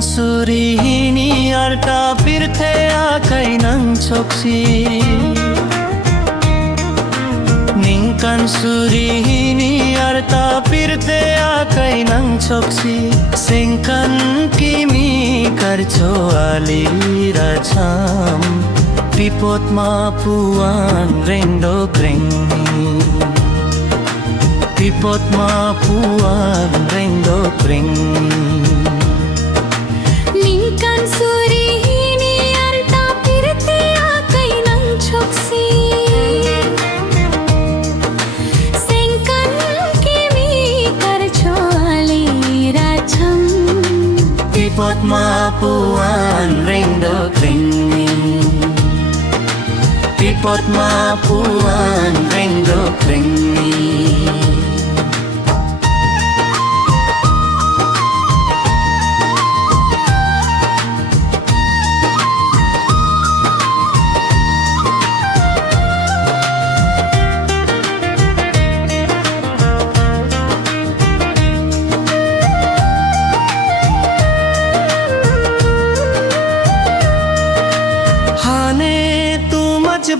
suri arta pirthe akai nang choksi ningkan suri arta pirthe akai nang choksi singkan kimi karcho ali racham pipot mapuan rendo kring pipot mapuan rendo kring ningkan suri arta pirthe akai nang choksi singkan kimi karcho ali racham pipot mapuan rendo kring pipot mapuan rendo kring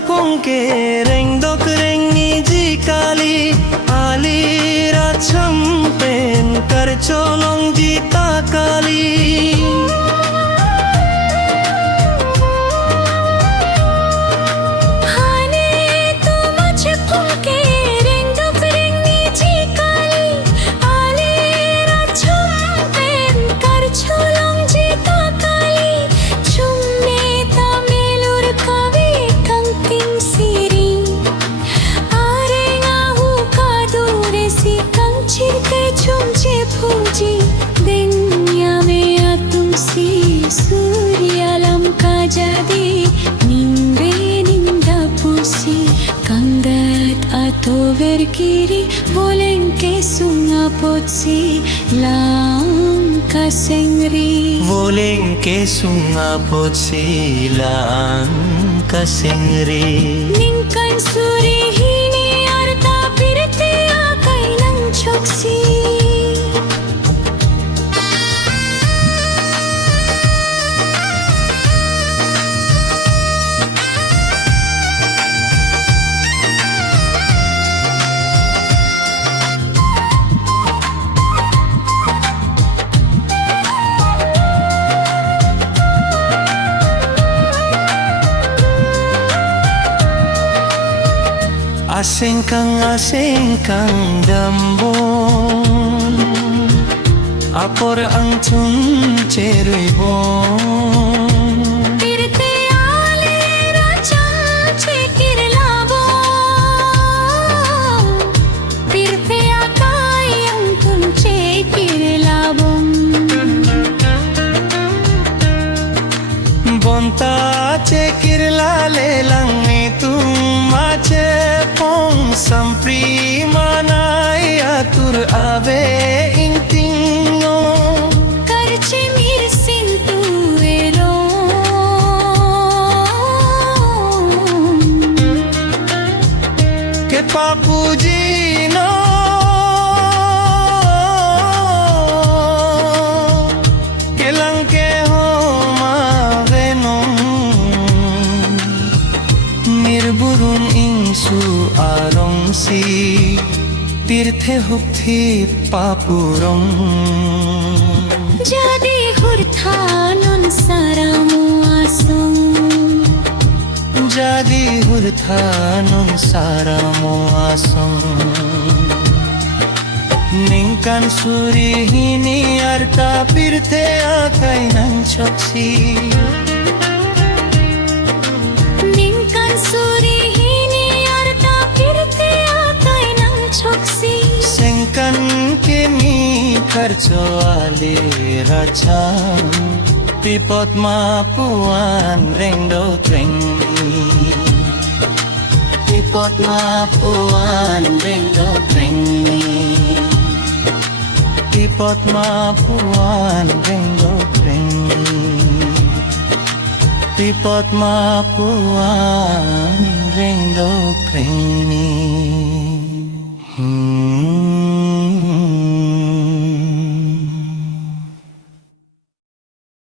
Pungke rengdok rengi jikali ali racham pen karcolong jita kali hane tu mujhe pungke rengdok rengi jikali ali racham pen karcolong jita kali chumne tamelur kavi Puji dunia में तुमसे सूर्याlam ka jadi nimbe ninda pusi kandat ato verkiri bolen ke sunga potsi lang ka sengri bolen ke sunga potsi lang ka sengri ningkan suri arta pirthe akai nang choksi asing kang dambon apor ang tun cherui bon pirthe ale racham chekir labo pirthe akai ang tun chekir labom bonta chekir lale lang tum mache sampri manai atur ave intingo karche mir sintu elo ke papujino ke lang ke ho mavenom mirburun insu arong si tirthe hukthi papurong jadi hurthanon saramu asong jadi hurthanon saramu asong ningkan suri arta pirthe akai nang choksi ningkan suri arta pirthe akai nang choksi singkan kimi karcho ali racham pipot mapuan rengdo kring pipot mapuan rengdo kring pipot mapuan rengdo kring pipot mapuan rengdo kring